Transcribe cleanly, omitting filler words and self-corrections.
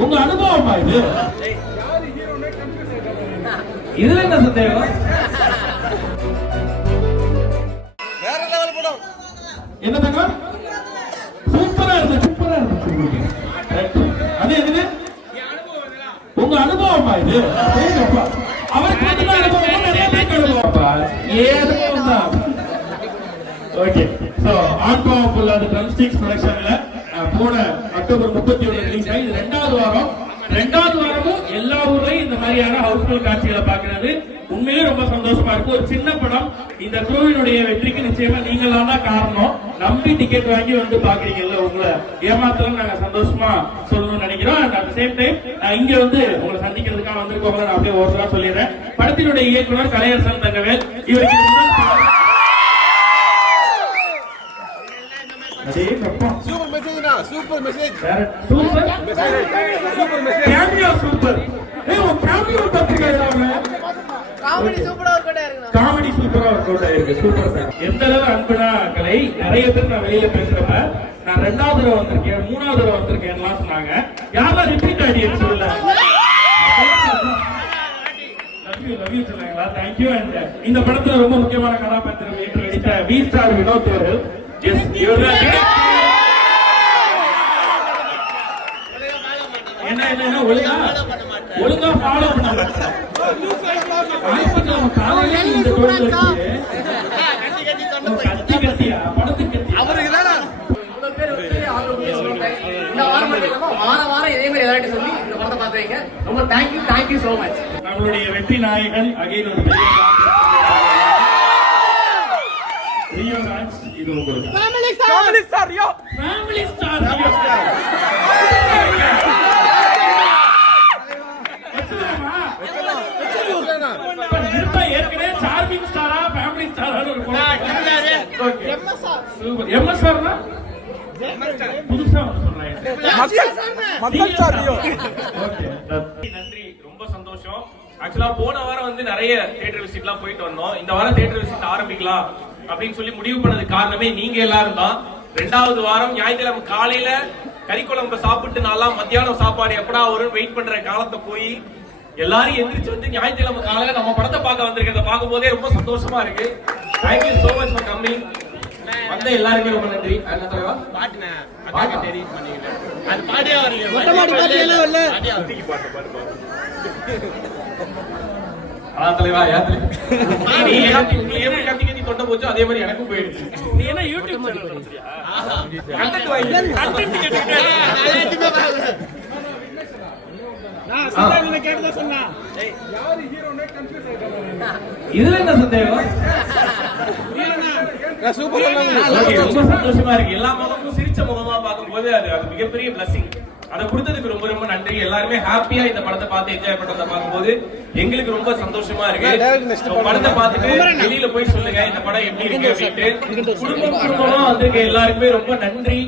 உங்க அனுபவமா இது? இதுல என்ன சந்தேகம்? வேற லெவல் படம். என்ன தங்கம்? சூப்பரா இருக்கு, சூப்பரா இருக்கு. அது எது? உங்க அனுபவமா இது? அவருக்கு மட்டும் அனுபவம், நிறைய பேருக்கு அனுபவம்ப்பா. ஏதோ தான். ஓகே, சோ ஆன் பவர்ஃபுல் அது ட்ரம்ஸ்டிக்ஸ் ப்ரொடக்ஷன்ல போன அக்டோபர் 31 ரிலீஸ் ஆகி ரெண்டாவது வாரமும் எல்லா ஊர்லயும் இந்த மாதிரியான ஹவுஸ்ஃபுல் காட்சிகளை பாக்குறது உண்மையிலே ரொம்ப சந்தோஷமா இருக்கும். ஒரு சின்ன படம், இந்த குழுவினுடைய வெற்றிக்கு நிச்சயமா நீங்களாம் தான் காரணம். நம்பி டிக்கெட் வாங்கி வந்து பாக்குறீங்கல்ல, உங்களை ஏமாத்தலாம் நாங்க சந்தோஷமா சொல்லணும்னு நினைக்கிறோம். அட் த சேம் டைம் இங்க வந்து உங்களை சந்திக்கிறதுக்காக வந்திருக்கோங்க. நான் அப்படியே ஒருத்தரா சொல்லிடுறேன். படத்தினுடைய இயக்குனர் கலையரசன் தங்கவேல், இவருக்கு சூப்பர் மெசேஜ்னா, super message. Super message. Cameo super. ஒரு கேமியோ பத்திரிகையாளர். காமெடி சூப்பரா ஒர்க் அவுட் ஆயிருக்கு. காமெடி சூப்பரா ஒர்க் அவுட் ஆயிருக்கு. Super sir. எந்த அளவு அன்புனா கலை, நிறைய பேர் நான் வெளியில பேசுறப்ப நான் 2வது தடவை வந்திருக்கேன், 3வது தடவை வந்திருக்கேன்லாம் சொன்னாங்க. யாரெல்லாம் ரிப்பீட் ஆடியன்ஸ் சொல்லல. லவ் யூ சொன்னாங்களா? தேங்க்யூ. அண்ட் இந்த படத்துல ரொம்ப முக்கியமான கதாபாத்திரம் ஏற்று நடித்த வி ஸ்டார் வினோத் அவர்கள். என்ன ஒழுங்கா ஃபாலோ பண்ணாங்க. நம்மளுடைய வெற்றி நாயகன் அகைன் ஒரு ரியோ ராஜ், இது உங்களுக்கு family star Rio. Family star Rio. ஏற்கனவே சார்மிங் ஸ்டாரா ஃபேமிலி ஸ்டாரா ஒரு எம்எஸ்ஆர்னா புதுசா வந்து சொல்றாங்க மக்கள் ஸ்டார் ரியோ. ஓகே, நன்றி, ரொம்ப சந்தோஷம். ஆக்சுவலா போன வாரம் வந்து நிறைய தியேட்டர் விசிட்லாம் போயிட்டு வந்தோம். இந்த வாரம் தியேட்டர் விசிட் ஆரம்பிக்கலாம் அப்படின்னு சொல்லி முடிவு பண்ணது காரணமே நீங்க எல்லாரும் தான். 2வது வாரம் ஞாயிற்றுக்கிழமை காலையில கறிக்குழம்பு சாப்பிட்டு நான்லாம் மத்தியானம் சாப்பாடு எப்படா வரும் வெயிட் பண்ற காலத்தை போய் எல்லாரும் எந்திரிச்சு வந்து ஞாயிற்றுக்கிழமை காலையில நம்ம படத்தை பார்க்க வந்திருக்கிறத பார்க்கும் போதே ரொம்ப சந்தோஷமா இருக்கு. Thank you so much for coming. வந்த எல்லாருமே ரொம்ப நன்றி. என்ன தலைவா பாட்டுனே அக்காக்கு டெரிட் பண்ணிட்டேன். அது பாடியே வரல. மொட்டமாடி பாட்டியே வரல. தூக்கி பாட்டு தலைவா யாரு நீ எப்படி கத்தி தொட்ட போச்சோ அதே மாதிரி எனக்கும் போயிடுச்சு. நீ என்ன யூடியூப் சேனல் நடத்துறியா? கண்டென்ட் வாங்கி கண்டென்ட் கேட்டுட்டேன். நான் சந்தானே கேட்டதா சொன்னா யார் ஹீரோனே கன்ஃபியூஸ் ஆயிட்டாங்க. இதுல என்ன சந்தேகம்? நான் சூப்பர் பண்ணாங்க. ரொம்ப சந்தோஷமா இருக்கு. எல்லா முகமும் சிரிச்ச முகமா பாக்கும்போது அது மிகப்பெரிய blessing. அத கொடுத்ததுக்கு ரொம்ப ரொம்ப நன்றி. எல்லாருமே ஹாப்பியா இந்த படத்தை பார்த்து என்ஜாய் பண்றத பாக்கும்போது எங்களுக்கு ரொம்ப சந்தோஷமா இருக்கு. படத்தை பார்த்துட்டு வெளியில போய் சொல்லுங்க இந்த படம் எப்படி இருக்கு அப்படின்ட்டு. குடும்பமா வந்திருக்க எல்லாருக்குமே ரொம்ப நன்றி.